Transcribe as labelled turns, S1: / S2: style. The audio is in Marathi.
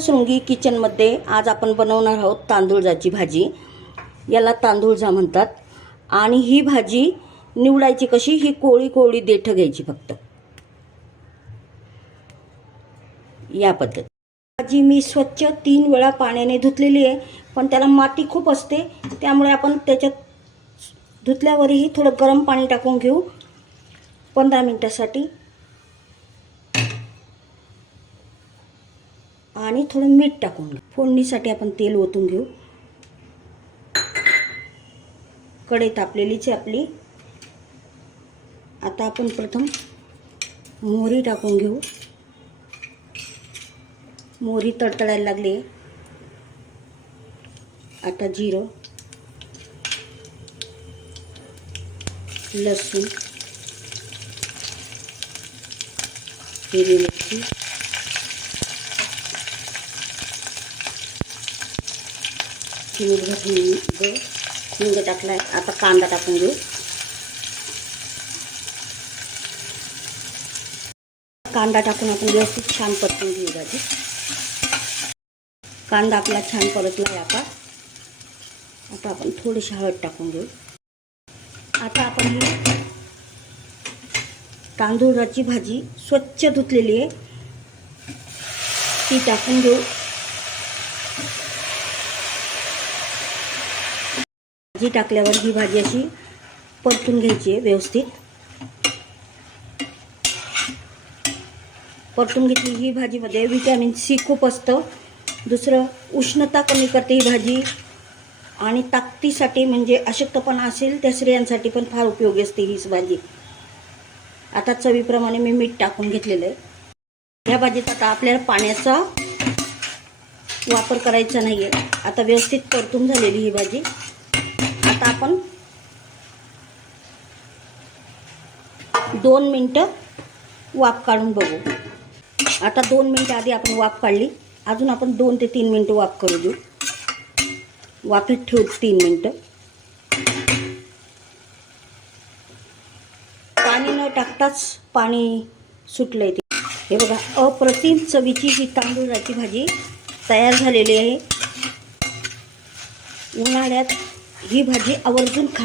S1: शृंगी किचनमध्ये आज आपण बनवणार आहोत तांदूळजाची भाजी. याला तांदूळजा म्हणतात. आणि ही भाजी निवडायची कशी? ही कोळी कोळी देठं घ्यायची फक्त. या पद्धत भाजी मी स्वच्छ तीन वेळा पाण्याने धुतलेली आहे पण त्याला माती खूप असते. त्यामुळे आपण त्याच्यात धुतल्यावरही थोडं गरम पाणी टाकून घेऊ. पंधरा मिनटासाठी. आणि थोडं मीठ टाकून घेऊ. फोडणीसाठी आपण तेल ओतून घेऊ. कढई तापलेलीच आहे आपली. आता आपण प्रथम मोहरी टाकून घेऊ. मोहरी तडतडायला लागली. आहे आता जिरं लसूण हिरवी मिरची चिमूटभर हिंग टाकला टाकलाय. आता कांदा टाकून घेऊ कांदा टाकून आपण व्यवस्थित छान परतून घेऊ भाजी कांदा आपला छान परतला आहे आता. आता आपण थोडीशी हळद टाकून घेऊ. आता आपण ही तांदूळाची भाजी स्वच्छ धुतलेली आहे. ती टाकून घेऊ ही टाकल्यावर ही भाजी अशी परतून घ्यायची आहे व्यवस्थित. परतून घेतली ही भाजीमध्ये विटॅमिन सी खूप असतं. दुसरं उष्णता कमी करते ही भाजी. आणि ताकदीसाठी म्हणजे अशक्तपणा असेल त्या स्त्रियांसाठी पण फार उपयोगी असते हीच भाजी. आता चवीप्रमाणे मी मीठ टाकून घेतलेलं आहे. ह्या भाजीत आता आपल्याला पाण्याचा वापर करायचा नाही आहे आता व्यवस्थित परतून झालेली ही भाजी. आपण दोन मिनटं वाफ काढून बघू. आता दोन मिनटं आधी आपण वाफ काढली. अजून आपण दोन ते तीन मिनटं वाफ करू देऊ. वाफेत ठेवू तीन मिनटं. पाणी न टाकताच पाणी सुटलं ते. हे बघा अप्रतिम चवीची ही तांदूळाची भाजी तयार झालेली आहे. उन्हाळ्यात ही भाजी आवर्जून खा.